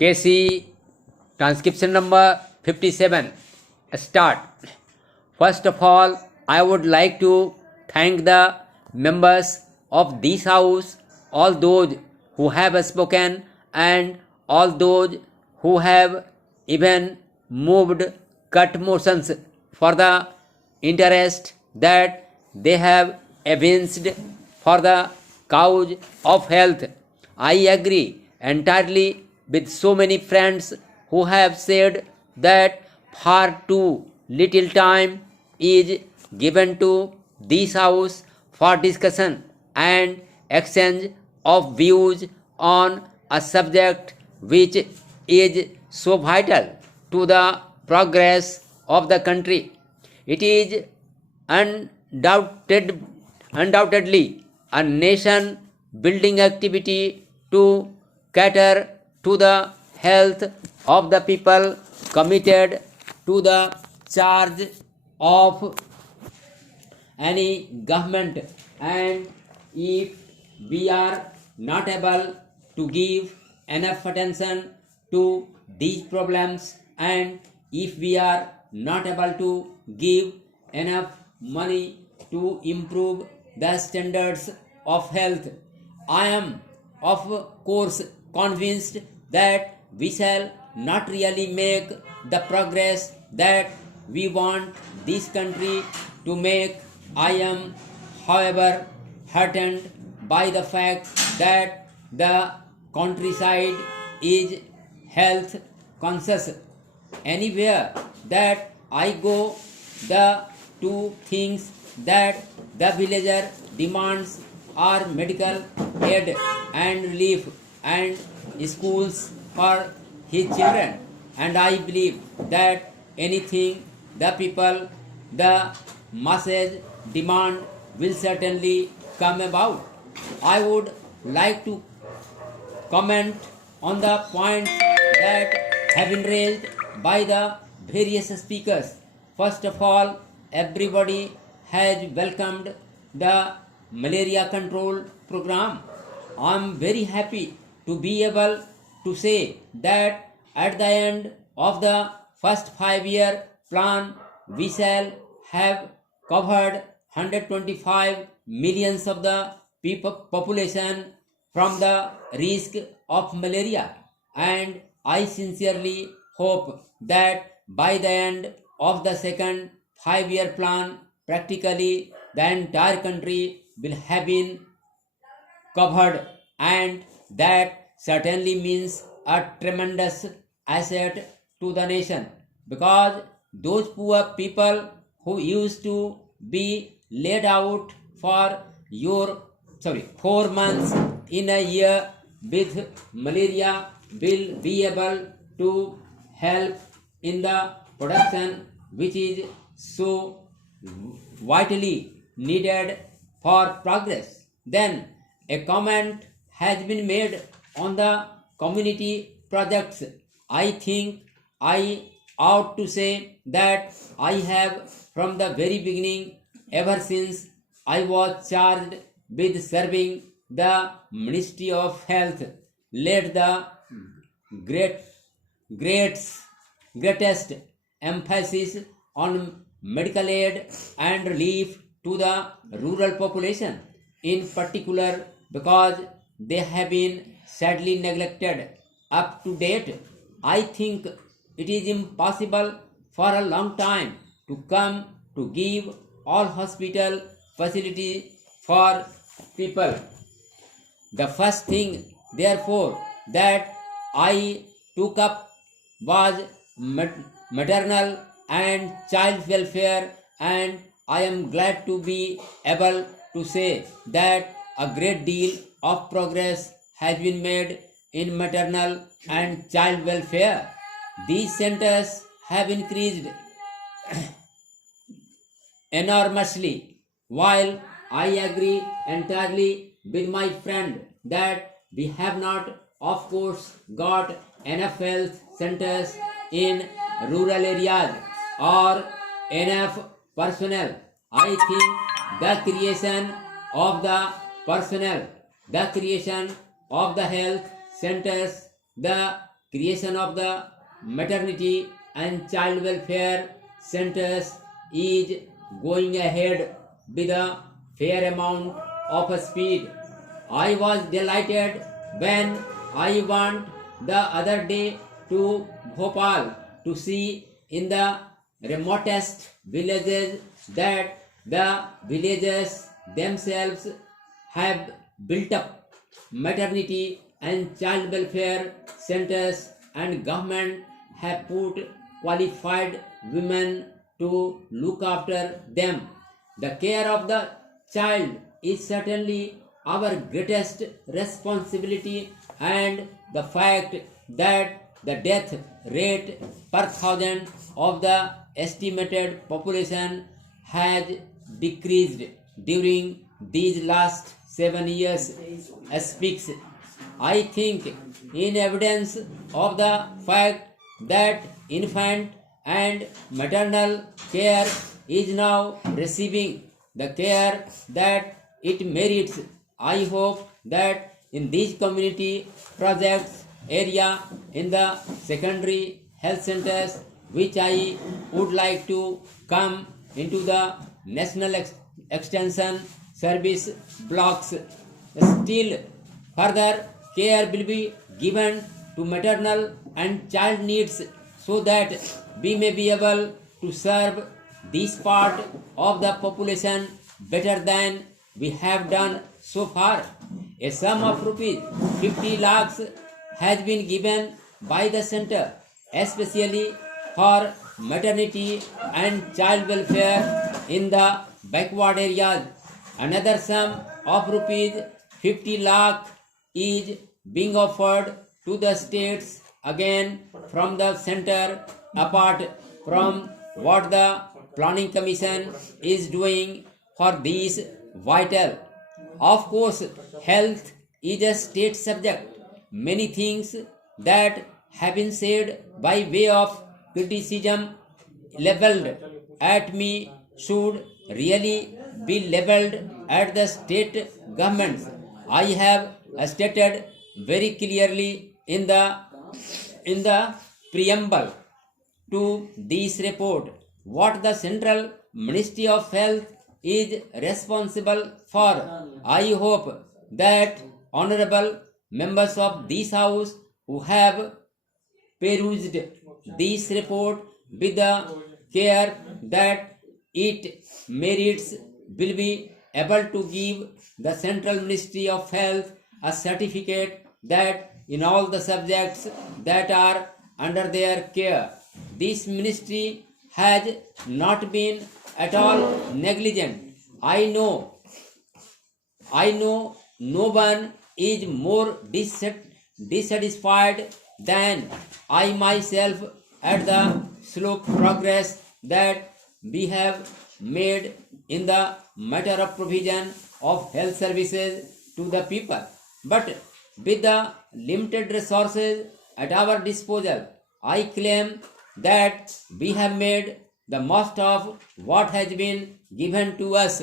KC transcription number 57. Start. First of all, I would like to thank the members of this house, all those who have spoken and all those who have even moved cut motions for the interest that they have evinced for the cause of health. I agree entirely with so many friends who have said that far too little time is given to this house for discussion and exchange of views on a subject which is so vital to the progress of the country. It is undoubtedly a nation building activity to cater to the health of the people committed to the charge of any government, and if we are not able to give enough attention to these problems, and if we are not able to give enough money to improve the standards of health, I am of course convinced that we shall not really make the progress that we want this country to make. I am, however, heartened by the fact that the countryside is health conscious. Anywhere that I go, the two things that the villager demands are medical aid and relief and schools for his children, and I believe that anything the people, the masses demand will certainly come about. I would like to comment on the points that have been raised by the various speakers. First of all, everybody has welcomed the malaria control program. I am very happy to be able to say that at the end of the first 5-year plan, we shall have covered 125 millions of the population from the risk of malaria, and I sincerely hope that by the end of the second 5-year plan, practically the entire country will have been covered, and that certainly means a tremendous asset to the nation, because those poor people who used to be laid out for 4 months in a year with malaria will be able to help in the production which is so vitally needed for progress. Then a comment has been made on the community projects. I think I ought to say that I have from the very beginning, ever since I was charged with serving the Ministry of Health, laid the greatest emphasis on medical aid and relief to the rural population, in particular because they have been sadly neglected up to date. I think it is impossible for a long time to come to give all hospital facilities for people. The first thing, therefore, that I took up was maternal and child welfare, and I am glad to be able to say that a great deal of progress has been made in maternal and child welfare. These centers have increased enormously. While I agree entirely with my friend that we have not, of course, got enough health centers in rural areas or enough personnel, I think the creation of the personnel, the creation of the health centers, the creation of the maternity and child welfare centers is going ahead with a fair amount of speed. I was delighted when I went the other day to Bhopal to see in the remotest villages that the villagers themselves have built up maternity and child welfare centers, and government have put qualified women to look after them. The care of the child is certainly our greatest responsibility, and the fact that the death rate per thousand of the estimated population has decreased during these last 7 years speaks, I think, in evidence of the fact that infant and maternal care is now receiving the care that it merits. I hope that in these community projects area, in the secondary health centers, which I would like to come into the national extension service blocks, still further care will be given to maternal and child needs, so that we may be able to serve this part of the population better than we have done so far. A sum of rupees 50 lakhs has been given by the center, especially for maternity and child welfare in the backward areas. Another sum of rupees 50 lakh is being offered to the states, again from the center, apart from what the planning commission is doing for these vital. Of course, health is a state subject. Many things that have been said by way of criticism leveled at me should really be leveled at the state governments. I have stated very clearly in the preamble to this report what the Central Ministry of Health is responsible for. I hope that honorable members of this house who have perused this report with the care that it merits will be able to give the Central Ministry of Health a certificate that in all the subjects that are under their care, this ministry has not been at all negligent. I know no one is more dissatisfied than I myself at the slow progress that we have made in the matter of provision of health services to the people. But with the limited resources at our disposal, I claim that we have made the most of what has been given to us.